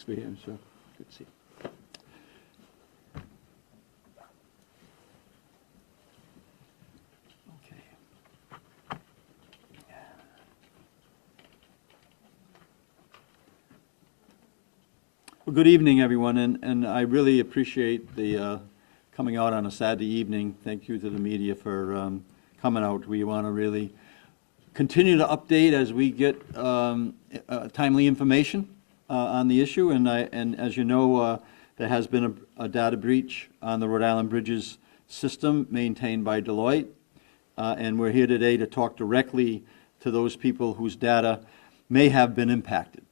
Thanks for hearing, sir. Good to see you. Well, good evening, everyone, and I really appreciate the coming out on a Saturday evening. Thank you to the media for coming out. We want to really continue to update as we get timely information on the issue, and as you know, there has been a data breach on the Rhode Island Bridges system maintained by Deloitte, and we're here today to talk directly to those people whose data may have been impacted,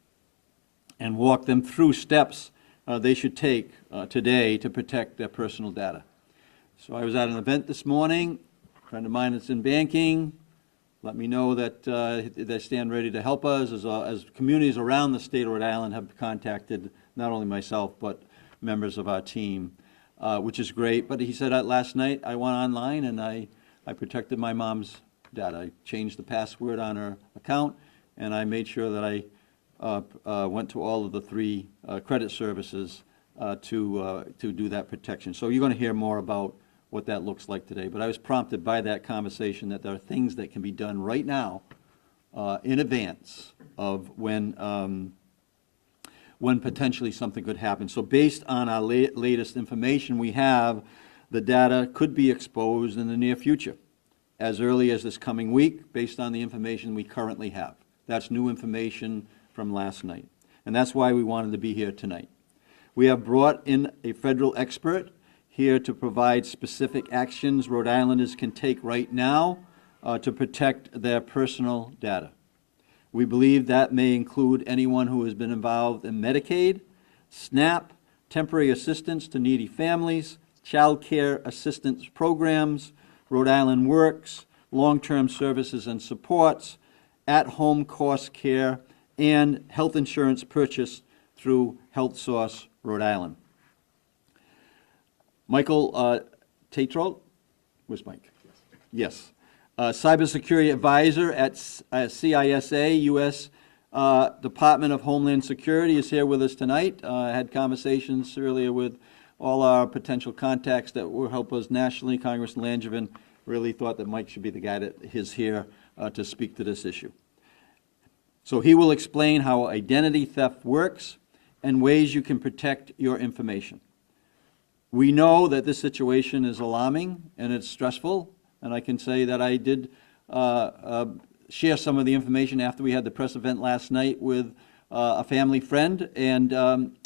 and walk them through steps they should take today to protect their personal data. So I was at an event this morning. A friend of mine that's in banking let me know that they stand ready to help us as communities around the state of Rhode Island have contacted not only myself but members of our team, which is great. But he said last night I went online and I protected my mom's data. I changed the password on her account, and I made sure that I went to all of the 3 credit services to do that protection. So you're going to hear more about what that looks like today. But I was prompted by that conversation that there are things that can be done right now in advance of when potentially something could happen. So based on our latest information we have, the data could be exposed in the near future, as early as this coming week, based on the information we currently have. That's new information from last night. And that's why we wanted to be here tonight. We have brought in a federal expert here to provide specific actions Rhode Islanders can take right now to protect their personal data. We believe that may include anyone who has been involved in Medicaid, SNAP, temporary assistance to needy families, child care assistance programs, Rhode Island Works, long-term services and supports, at-home cost care, and health insurance purchase through HealthSource Rhode Island. Michael Tatro, where's Mike? Yes. Cybersecurity Advisor at CISA, U.S. Department of Homeland Security, is here with us tonight. I had conversations earlier with all our potential contacts that will help us nationally. Congressman Langevin really thought that Mike should be the guy that is here to speak to this issue. So he will explain how identity theft works and ways you can protect your information. We know that this situation is alarming and it's stressful, and I can say that I did share some of the information after we had the press event last night with a family friend, and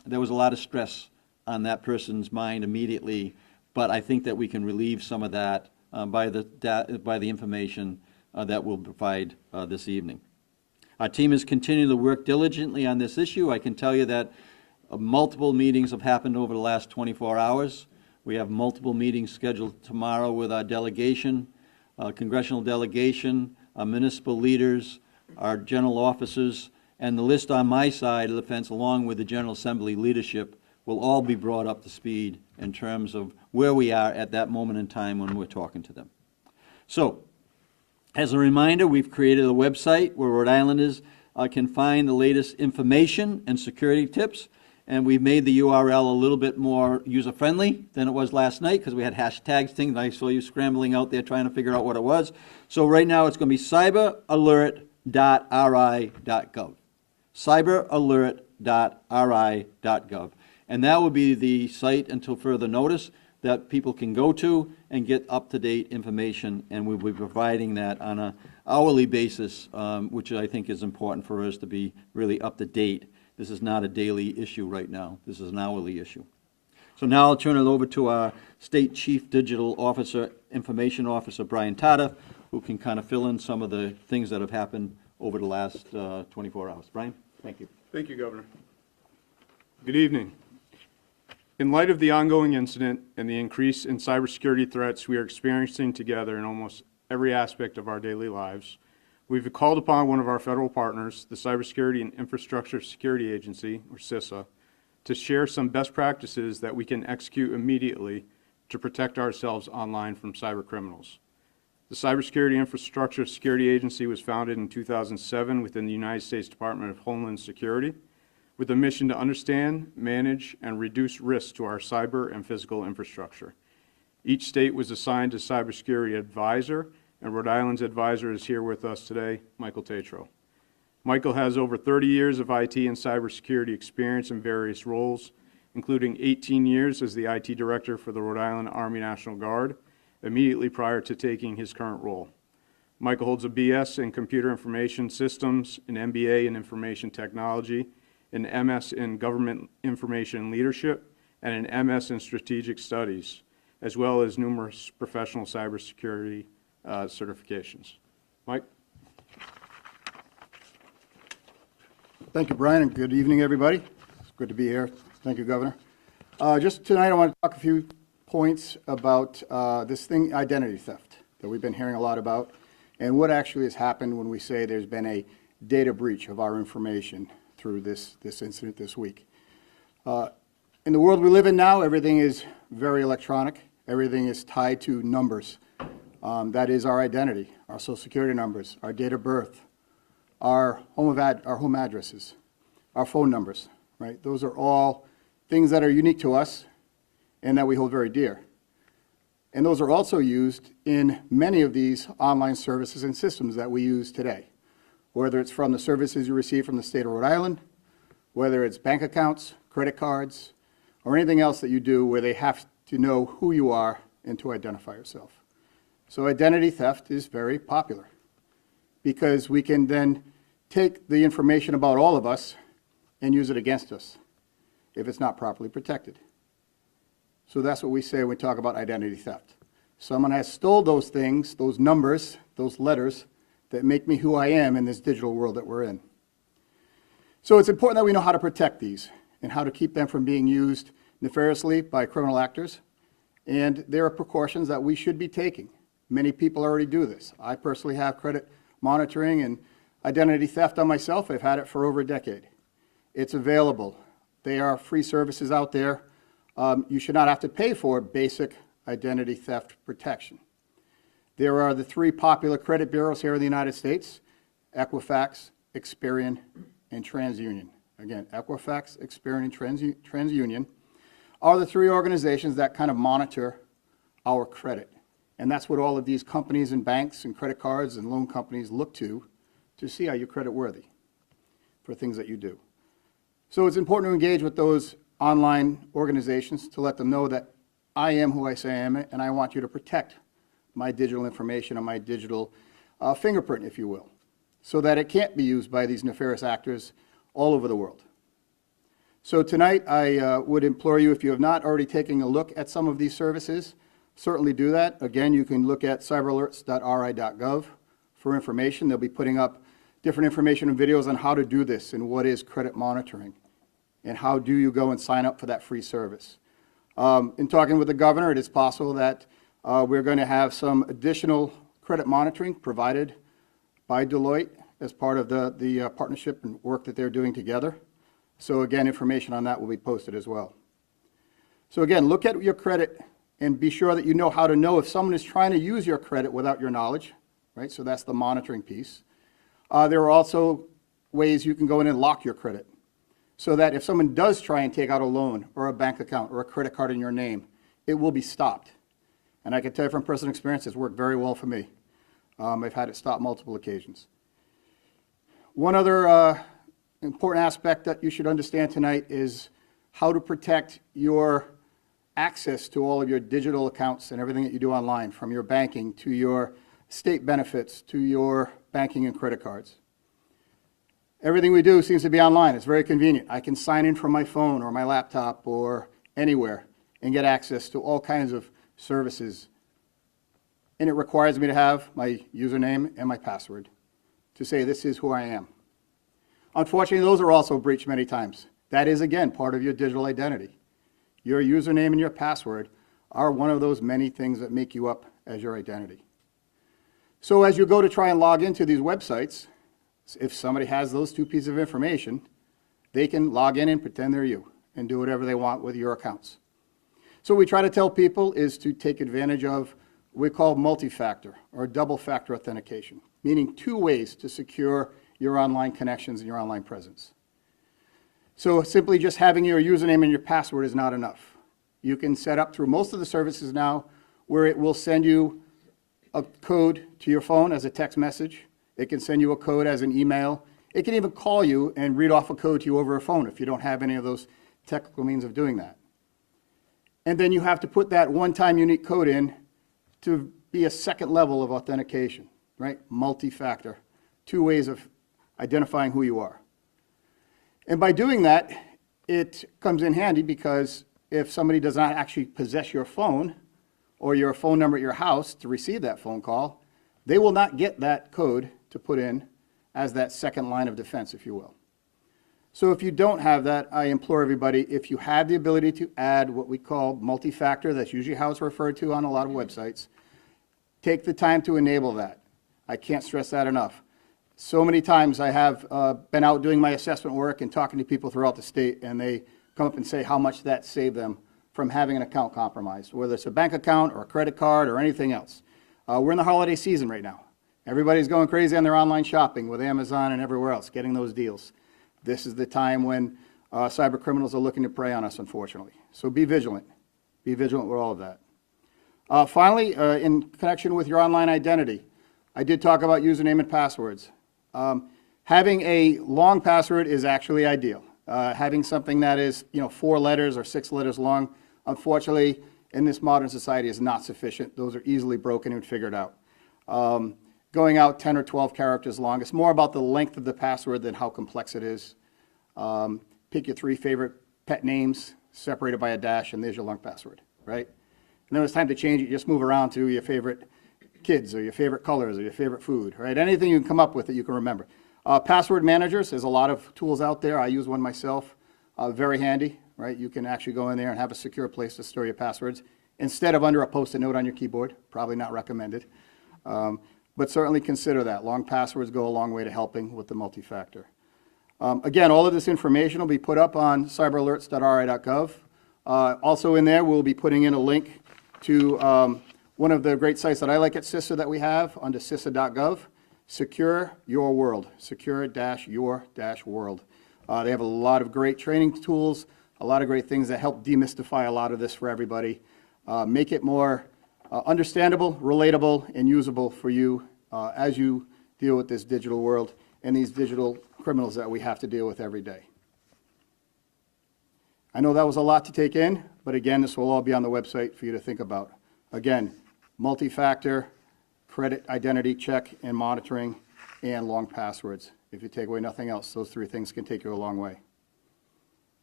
there was a lot of stress on that person's mind immediately, but I think that we can relieve some of that by the information that we'll provide this evening. Our team is continuing to work diligently on this issue. I can tell you that multiple meetings have happened over the last 24 hours. We have multiple meetings scheduled tomorrow with our delegation, congressional delegation, our municipal leaders, our general officers, and the list on my side of the fence, along with the General Assembly leadership, will all be brought up to speed in terms of where we are at that moment in time when we're talking to them. So, as a reminder, we've created a website where Rhode Islanders can find the latest information and security tips, and we've made the URL a little bit more user-friendly than it was last night because we had hashtags things. I saw you scrambling out there trying to figure out what it was. So right now it's going to be cyberalert.ri.gov. cyberalert.ri.gov. And that will be the site until further notice that people can go to and get up-to-date information, and we'll be providing that on an hourly basis, which I think is important for us to be really up-to-date. This is not a daily issue right now. This is an hourly issue. So now I'll turn it over to our State Chief Digital Officer, Information Officer, Brian Tata, who can kind of fill in some of the things that have happened over the last 24 hours. Brian, thank you. Thank you, Governor. Good evening. In light of the ongoing incident and the increase in cybersecurity threats we are experiencing together in almost every aspect of our daily lives, we've called upon one of our federal partners, the Cybersecurity and Infrastructure Security Agency, or CISA, to share some best practices that we can execute immediately to protect ourselves online from cyber criminals. The Cybersecurity Infrastructure Security Agency was founded in 2007 within the United States Department of Homeland Security. with a mission to understand, manage, and reduce risks to our cyber and physical infrastructure. Each state was assigned a cybersecurity advisor, and Rhode Island's advisor is here with us today, Michael Tatro. Michael has over 30 years of IT and cybersecurity experience in various roles, including 18 years as the IT director for the Rhode Island Army National Guard, immediately prior to taking his current role. Michael holds a BS in Computer Information Systems, an MBA in Information Technology, an MS in Government Information Leadership, and an MS in Strategic Studies, as well as numerous professional cybersecurity certifications. Mike? Thank you, Brian, and good evening, everybody. It's good to be here. Thank you, Governor. Just tonight, I want to talk a few points about this thing, identity theft, that we've been hearing a lot about, and what actually has happened when we say there's been a data breach of our information through this incident this week. In the world we live in now, everything is very electronic. Everything is tied to numbers. That is our identity, our social security numbers, our date of birth, our home addresses, our phone numbers, right? Those are all things that are unique to us and that we hold very dear. And those are also used in many of these online services and systems that we use today, whether it's from the services you receive from the state of Rhode Island, whether it's bank accounts, credit cards, or anything else that you do where they have to know who you are and to identify yourself. So identity theft is very popular because we can then take the information about all of us and use it against us if it's not properly protected. So that's what we say when we talk about identity theft. Someone has stole those things, those numbers, those letters that make me who I am in this digital world that we're in. So it's important that we know how to protect these and how to keep them from being used nefariously by criminal actors. And there are precautions that we should be taking. Many people already do this. I personally have credit monitoring and identity theft on myself. I've had it for over a decade. It's available. There are free services out there. You should not have to pay for basic identity theft protection. There are the three popular credit bureaus here in the United States: Equifax, Experian, and TransUnion. Again, Equifax, Experian, and TransUnion are the three organizations that kind of monitor our credit. And that's what all of these companies and banks and credit cards and loan companies look to see are you credit worthy for things that you do. So it's important to engage with those online organizations to let them know that I am who I say I am, and I want you to protect my digital information and my digital fingerprint, if you will, so that it can't be used by these nefarious actors all over the world. So tonight, I would implore you, if you have not already taken a look at some of these services, certainly do that. Again, you can look at cyberalerts.ri.gov for information. They'll be putting up different information and videos on how to do this and what is credit monitoring and how do you go and sign up for that free service. In talking with the governor, it is possible that we're going to have some additional credit monitoring provided by Deloitte as part of the partnership and work that they're doing together. So again, information on that will be posted as well. So again, look at your credit and be sure that you know how to know if someone is trying to use your credit without your knowledge, right? So that's the monitoring piece. There are also ways you can go in and lock your credit so that if someone does try and take out a loan or a bank account or a credit card in your name, it will be stopped. And I can tell you from personal experience, it's worked very well for me. I've had it stopped multiple occasions. One other important aspect that you should understand tonight is how to protect your access to all of your digital accounts and everything that you do online, from your banking to your state benefits to your banking and credit cards. Everything we do seems to be online. It's very convenient. I can sign in from my phone or my laptop or anywhere and get access to all kinds of services. And it requires me to have my username and my password to say this is who I am. Unfortunately, those are also breached many times. That is, again, part of your digital identity. Your username and your password are one of those many things that make you up as your identity. So as you go to try and log into these websites, if somebody has those two pieces of information, they can log in and pretend they're you and do whatever they want with your accounts. So what we try to tell people is to take advantage of what we call multi-factor or double-factor authentication, meaning two ways to secure your online connections and your online presence. So simply just having your username and your password is not enough. You can set up through most of the services now where it will send you a code to your phone as a text message. It can send you a code as an email. It can even call you and read off a code to you over a phone if you don't have any of those technical means of doing that. And then you have to put that one-time unique code in to be a second level of authentication, right? Multi-factor, 2 ways of identifying who you are. And by doing that, it comes in handy because if somebody does not actually possess your phone or your phone number at your house to receive that phone call, they will not get that code to put in as that second line of defense, if you will. So if you don't have that, I implore everybody, if you have the ability to add what we call multi-factor, that's usually how it's referred to on a lot of websites, take the time to enable that. I can't stress that enough. So many times I have been out doing my assessment work and talking to people throughout the state, and they come up and say how much that saved them from having an account compromised, whether it's a bank account or a credit card or anything else. We're in the holiday season right now. Everybody's going crazy on their online shopping with Amazon and everywhere else, getting those deals. This is the time when cyber criminals are looking to prey on us, unfortunately. So be vigilant. Be vigilant with all of that. Finally, in connection with your online identity, I did talk about username and passwords. Having a long password is actually ideal. Having something that is 4 letters or 6 letters long, unfortunately, in this modern society is not sufficient. Those are easily broken and figured out. Going out 10 or 12 characters long, it's more about the length of the password than how complex it is. Pick your 3 favorite pet names, separated by a dash, and there's your long password, right? And then when it's time to change it, you just move around to your favorite kids or your favorite colors or your favorite food, right? Anything you can come up with that you can remember. Password managers, there's a lot of tools out there. I use one myself, very handy, right? You can actually go in there and have a secure place to store your passwords instead of under a Post-it note on your keyboard. Probably not recommended. But certainly consider that. Long passwords go a long way to helping with the multi-factor. Again, all of this information will be put up on cyberalerts.ri.gov. Also in there, we'll be putting in a link to one of the great sites that I like at CISA that we have under CISA.gov, Secure Your World, secure-your-world. They have a lot of great training tools, a lot of great things that help demystify a lot of this for everybody, make it more understandable, relatable, and usable for you as you deal with this digital world and these digital criminals that we have to deal with every day. I know that was a lot to take in, but again, this will all be on the website for you to think about. Again, multi-factor, credit identity check and monitoring, and long passwords. If you take away nothing else, those 3 things can take you a long way.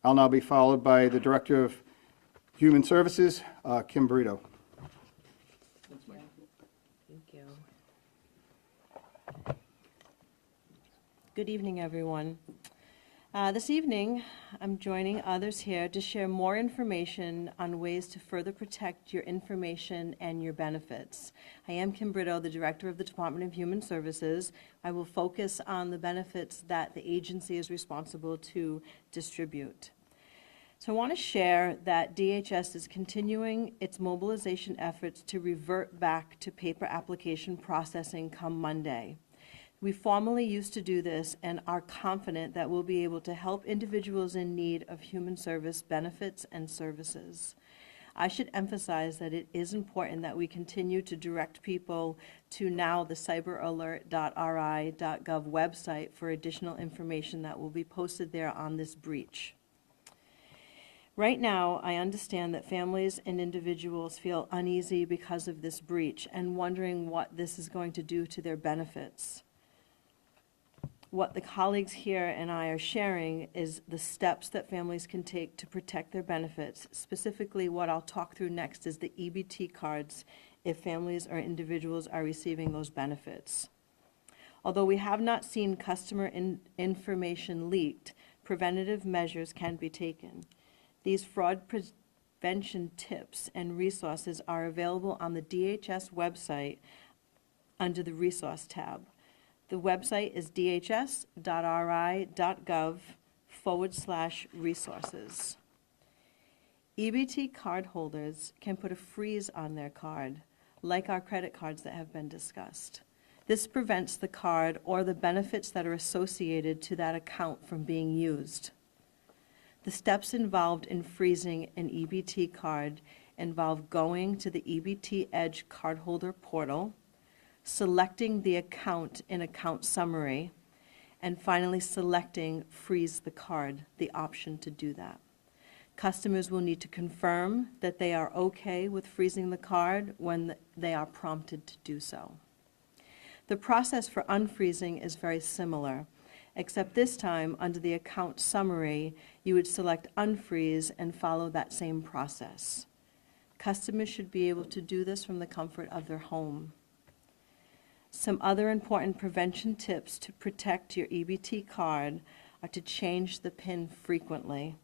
I'll now be followed by the Director of Human Services, Kim Brito. Thank you. Good evening, everyone. This evening, I'm joining others here to share more information on ways to further protect your information and your benefits. I am Kim Brito, the Director of the Department of Human Services. I will focus on the benefits that the agency is responsible to distribute. So I want to share that DHS is continuing its mobilization efforts to revert back to paper application processing come Monday. We formally used to do this and are confident that we'll be able to help individuals in need of human service benefits and services. I should emphasize that it is important that we continue to direct people to now the cyberattack.ri.gov website for additional information that will be posted there on this breach. Right now, I understand that families and individuals feel uneasy because of this breach and wondering what this is going to do to their benefits. What the colleagues here and I are sharing is the steps that families can take to protect their benefits. Specifically, what I'll talk through next is the EBT cards if families or individuals are receiving those benefits. Although we have not seen customer information leaked, preventative measures can be taken. These fraud prevention tips and resources are available on the DHS website under the Resource tab. The website is dhs.ri.gov/resources. EBT card holders can put a freeze on their card, like our credit cards that have been discussed. This prevents the card or the benefits that are associated to that account from being used. The steps involved in freezing an EBT card involve going to the EBT Edge cardholder portal, selecting the account in Account Summary, and finally selecting Freeze the Card, the option to do that. Customers will need to confirm that they are okay with freezing the card when they are prompted to do so. The process for unfreezing is very similar, except this time, under the Account Summary, you would select Unfreeze and follow that same process. Customers should be able to do this from the comfort of their home. Some other important prevention tips to protect your EBT card are to change the PIN frequently.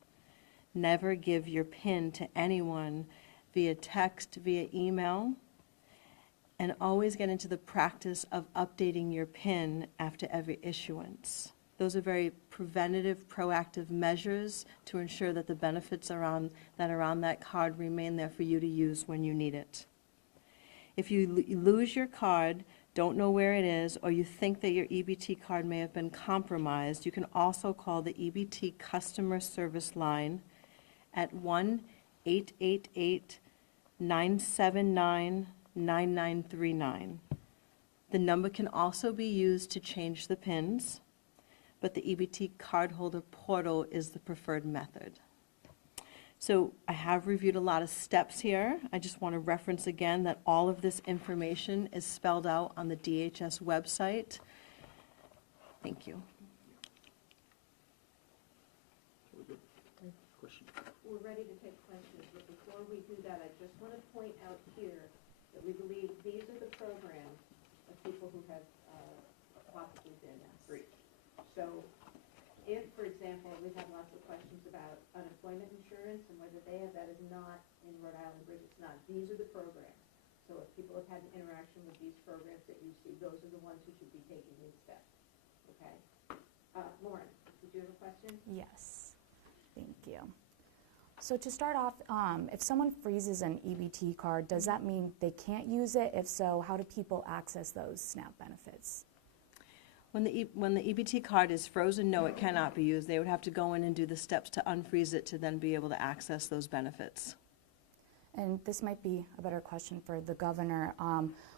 Never give your PIN to anyone via text, via email, and always get into the practice of updating your PIN after every issuance. Those are very preventative, proactive measures to ensure that the benefits around that card remain there for you to use when you need it. If you lose your card, don't know where it is, or you think that your EBT card may have been compromised, you can also call the EBT customer service line at 1-888-979-9939. The number can also be used to change the PINs, but the EBT cardholder portal is the preferred method. So I have reviewed a lot of steps here. I just want to reference again that all of this information is spelled out on the DHS website. Thank you. We're ready to take questions, but before we do that, I just want to point out here that we believe these are the programs of people who have possibly been breached. So if, for example, we've had lots of questions about unemployment insurance and whether they have that is not in Rhode Island Bridge, it's not. These are the programs. So if people have had an interaction with these programs that you see, those are the ones who should be taking these steps. Okay? Lauren, did you have a question? Yes, thank you. So to start off, if someone freezes an EBT card, does that mean they can't use it? If so, how do people access those SNAP benefits? When the EBT card is frozen, no, it cannot be used. They would have to go in and do the steps to unfreeze it to then be able to access those benefits. And this might be a better question for the governor.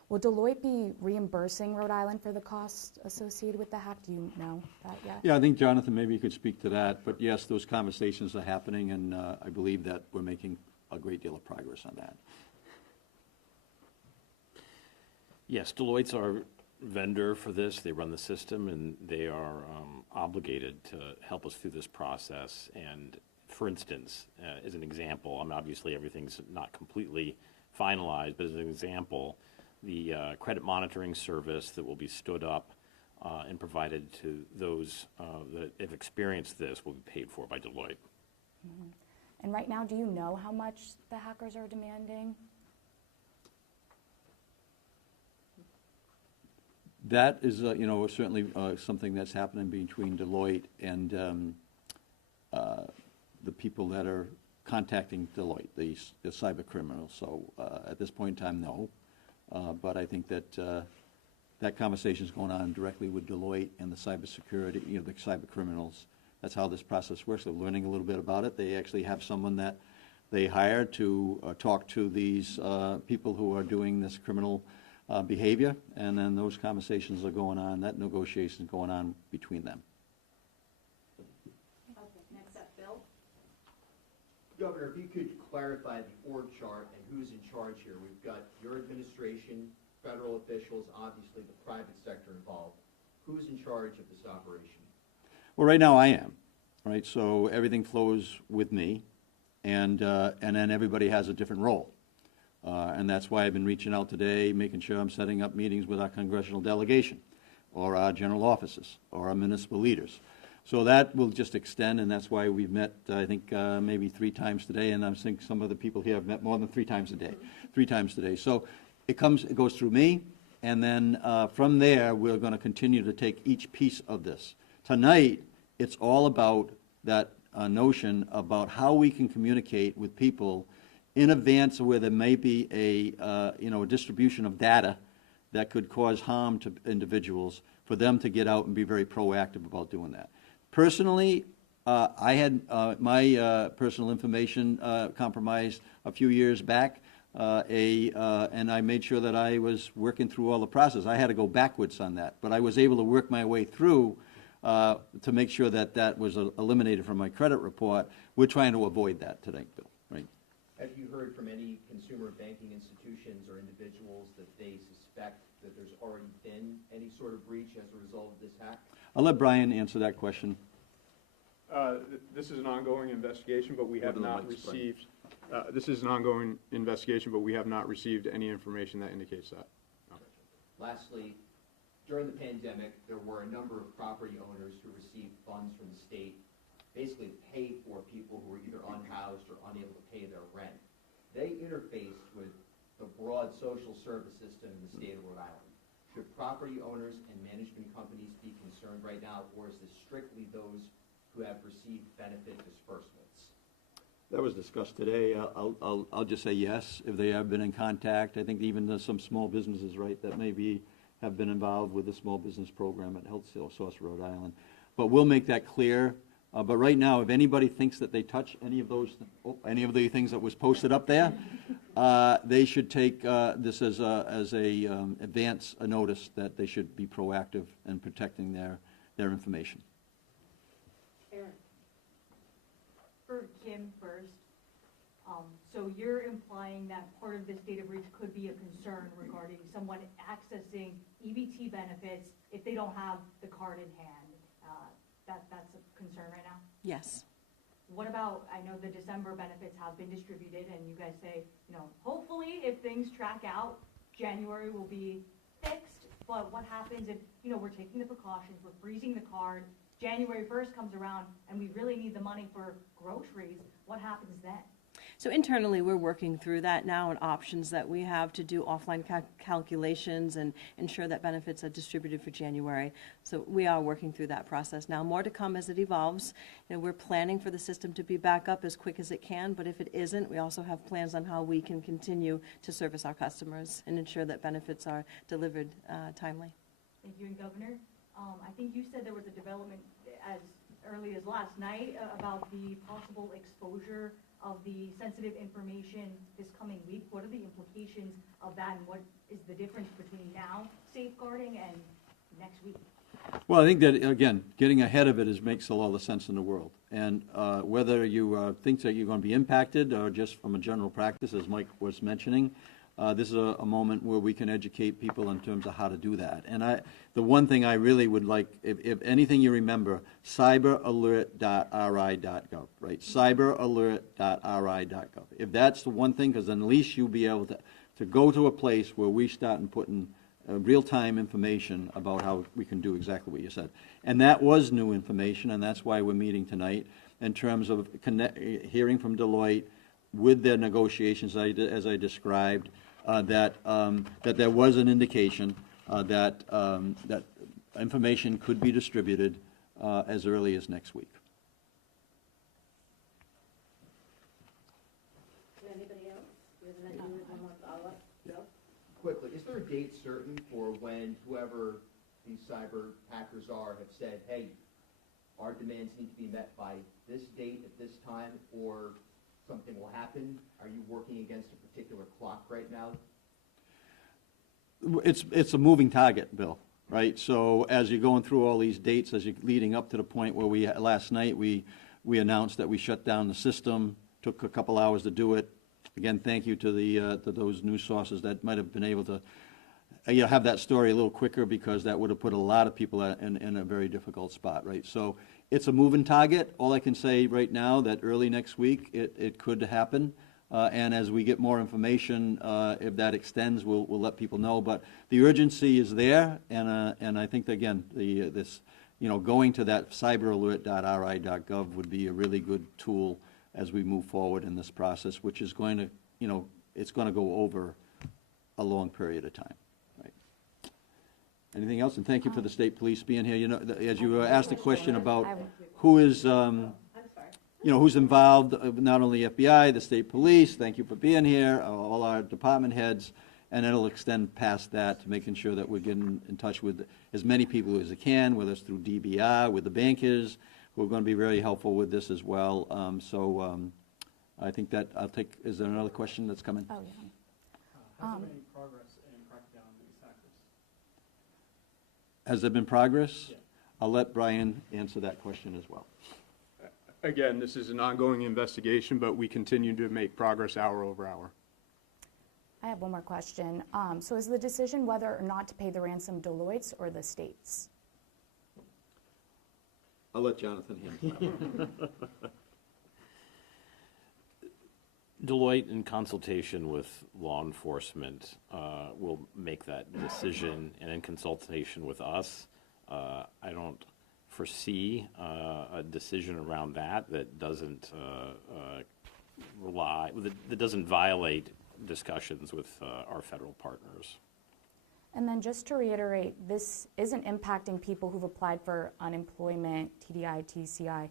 Will Deloitte be reimbursing Rhode Island for the costs associated with the hack? Do you know that yet? Yeah, I think, Jonathan, maybe you could speak to that. But yes, those conversations are happening, and I believe that we're making a great deal of progress on that. Yes, Deloitte's our vendor for this. They run the system, and they are obligated to help us through this process. And for instance, as an example, obviously everything's not completely finalized, but as an example, the credit monitoring service that will be stood up and provided to those that have experienced this will be paid for by Deloitte. Mm-hmm. And right now, do you know how much the hackers are demanding? That is, certainly something that's happening between Deloitte and the people that are contacting Deloitte, the cyber criminals. So at this point in time, no. But I think that that conversation is going on directly with Deloitte and the cybersecurity, the cyber criminals. That's how this process works. They're learning a little bit about it. They actually have someone that they hire to talk to these people who are doing this criminal behavior, and then those conversations are going on, that negotiation is going on between them. Okay, next up, Bill. Governor, if you could clarify the org chart and who's in charge here. We've got your administration, federal officials, obviously the private sector involved. Who's in charge of this operation? Well, right now I am, right? So everything flows with me, and then everybody has a different role. And that's why I've been reaching out today, making sure I'm setting up meetings with our congressional delegation, or our general offices, or our municipal leaders. So that will just extend, and that's why we've met, I think, maybe 3 times today, and I think some of the people here have met more than 3 times today. So it goes through me, and then from there, we're going to continue to take each piece of this. Tonight, it's all about that notion about how we can communicate with people in advance of where there may be a distribution of data that could cause harm to individuals, for them to get out and be very proactive about doing that. Personally, I had my personal information compromised a few years back, and I made sure that I was working through all the process. I had to go backwards on that, but I was able to work my way through to make sure that that was eliminated from my credit report. We're trying to avoid that tonight, Bill, right? Have you heard from any consumer banking institutions or individuals that they suspect that there's already been any sort of breach as a result of this hack? I'll let Brian answer that question. This is an ongoing investigation, but we have Go to the not mics, Brian. received, this is an ongoing investigation, but we have not received any information that indicates that. No. Lastly, during the pandemic, there were a number of property owners who received funds from the state, basically to pay for people who were either unhoused or unable to pay their rent. They interfaced with the broad social service system in the state of Rhode Island. Should property owners and management companies be concerned right now, or is this strictly those who have received benefit disbursements? That was discussed today. I'll just say yes, if they have been in contact. I think even there's some small businesses, right, that maybe have been involved with the small business program at Health Source Rhode Island. But we'll make that clear. But right now, if anybody thinks that they touch any of those, any of the things that was posted up there, they should take this as a advance notice that they should be proactive in protecting their information. Aaron? For Kim first, so you're implying that part of this data breach could be a concern regarding someone accessing EBT benefits if they don't have the card in hand. That's a concern right now? Yes. What about, I know the December benefits have been distributed, and you guys say, hopefully if things track out, January will be fixed, but what happens if, we're taking the precautions, we're freezing the card, January 1st comes around, and we really need the money for groceries, what happens then? So internally, we're working through that now and options that we have to do offline calculations and ensure that benefits are distributed for January. So we are working through that process now. More to come as it evolves. We're planning for the system to be back up as quick as it can, but if it isn't, we also have plans on how we can continue to service our customers and ensure that benefits are delivered timely. Thank you, and Governor, I think you said there was a development as early as last night about the possible exposure of the sensitive information this coming week. What are the implications of that, and what is the difference between now safeguarding and next week? Well, I think that, again, getting ahead of it makes all the sense in the world. And whether you think that you're going to be impacted or just from a general practice, as Mike was mentioning, this is a moment where we can educate people in terms of how to do that. And the one thing I really would like, if anything you remember, cyberattack.ri.gov, right? Cyberattack.ri.gov. If that's the one thing, because then at least you'll be able to go to a place where we start and putting real-time information about how we can do exactly what you said. And that was new information, and that's why we're meeting tonight in terms of hearing from Deloitte with their negotiations, as I described, that there was an indication that information could be distributed as early as next week. Anybody else? Isn't that you with one more follow-up? No? Quickly, is there a date certain for when whoever these cyber hackers are have said, hey, our demands need to be met by this date at this time, or something will happen? Are you working against a particular clock right now? It's a moving target, Bill, right? So as you're going through all these dates, as you're leading up to the point where last night we announced that we shut down the system, took a couple hours to do it. Again, thank you to those news sources that might have been able to have that story a little quicker, because that would have put a lot of people in a very difficult spot, right? So it's a moving target. All I can say right now that early next week it could happen. And as we get more information, if that extends, we'll let people know. But the urgency is there, and I think that, again, going to that cyberalert.ri.gov would be a really good tool as we move forward in this process, which is going to, it's going to go over a long period of time. Right? Anything else? And thank you for the state police being here. As you asked the question about who is. Who's involved, not only FBI, the state police, thank you for being here, all our department heads, and it'll extend past that to making sure that we're getting in touch with as many people as we can, whether it's through DBR, with the bankers, who are going to be very helpful with this as well. I think that I'll take, is there another question that's coming? Oh, yeah. Has there been any progress in cracking down on these hackers? Has there been progress? Yeah. I'll let Brian answer that question as well. Again, this is an ongoing investigation, but we continue to make progress hour over hour. I have one more question. So is the decision whether or not to pay the ransom Deloitte's or the state's? I'll let Jonathan handle that. Deloitte, in consultation with law enforcement, will make that decision, and in consultation with us, I don't foresee a decision around that doesn't that doesn't violate discussions with our federal partners. And then just to reiterate, this isn't impacting people who've applied for unemployment, TDI, TCI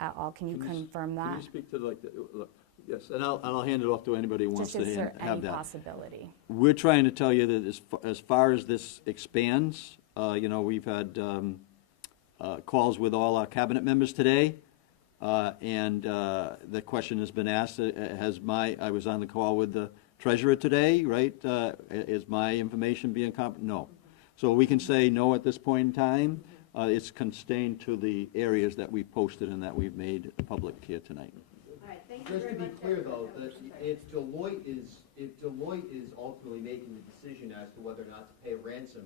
at all. Can you confirm that? Can you speak to look, yes, and I'll hand it off to anybody who wants Just to is there have any that. possibility? We're trying to tell you that as far as this expands, we've had calls with all our cabinet members today, and the question has been asked, I was on the call with the treasurer today, right? Is my information being no. So we can say no at this point in time. It's constrained to the areas that we posted and that we've made public here tonight. All right, thank you Just very to be much. clear, though, everybody. that if Deloitte is ultimately making the decision as to whether or not to pay a ransom,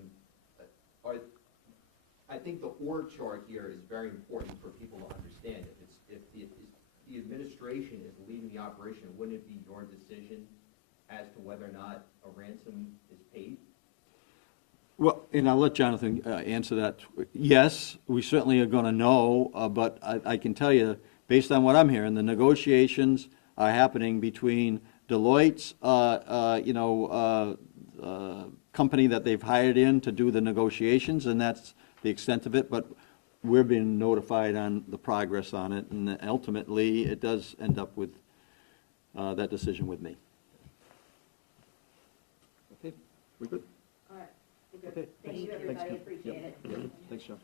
I think the org chart here is very important for people to understand. If the administration is leading the operation, wouldn't it be your decision as to whether or not a ransom is paid? Well, and I'll let Jonathan answer that. Yes, we certainly are going to know, but I can tell you, based on what I'm hearing, the negotiations are happening between Deloitte's, company that they've hired in to do the negotiations, and that's the extent of it. But we're being notified on the progress on it, and ultimately, it does end up with that decision with me. Okay, we good? All right, we're Okay, good. Thank you, thanks. everybody, Thanks. appreciate it. Thanks, John.